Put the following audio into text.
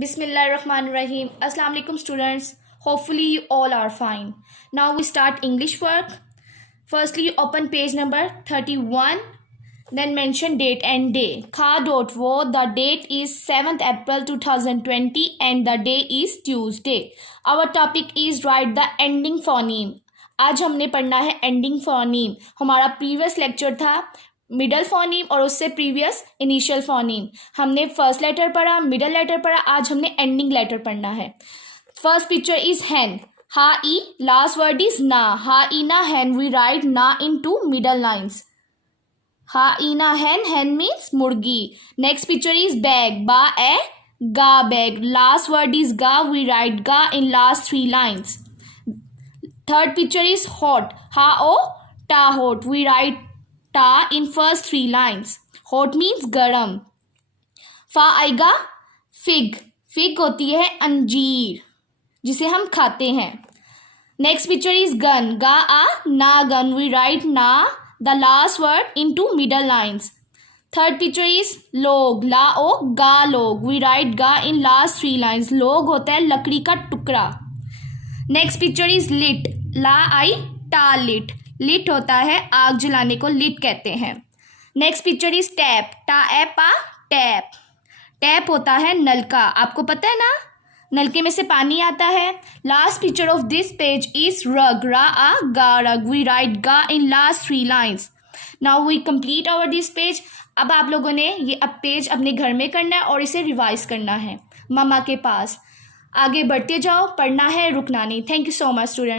Bismillahirrahmanirrahim. Assalamu alaikum students. Hopefully you all are fine. Now we start English work. Firstly, open page number 31. Then mention date and day. Kha.wo. The date is 7th April 2020 and the day is Tuesday. Our topic is write the ending phoneme. आज हमने पढ़ना है ending phoneme. हमारा previous lecture था middle phoneme और उससे previous initial phoneme. हमने first letter पढ़ा, मिडल लेटर पढ़ा, आज हमने एंडिंग लेटर पढ़ना है. फर्स्ट पिक्चर इज हैन. हा ई, लास्ट वर्ड इज ना. हा ई ना हैन, वी राइट ना इन टू मिडल लाइन्स. हा ई ना हैन, हैन मीन्स मुर्गी. Next picture is bag. बा ए गा बैग. लास्ट वर्ड इज गा, वी राइट गा in last 3 lines. Third picture is hot. Ha o ta hot. We write ta in first 3 lines. Hot means garam. Fa आएगा fig. Fig होती है अंजीर जिसे हम खाते हैं. Next picture is gun. Ga a na gun. We write na the last word into middle lines. Third picture is log. La o ga log. We write ga in last 3 lines. Log होता है लकड़ी का टुकड़ा. Next picture is lit. L I T lit. Lit होता है आग जलाने को लिट कहते हैं. Next picture is tap. टा ए पा टैप. टैप होता है नलका. आपको पता है ना, नलके में से पानी आता है. Last picture of this page is रग. रा आ गा रग. वी राइट गा in last 3 lines. Now we complete our this page. अब आप लोगों ने ये अब पेज अपने घर में करना है और इसे रिवाइज करना है मम्मा के पास. आगे बढ़ते जाओ, पढ़ना है, रुकना नहीं. Thank you so much student.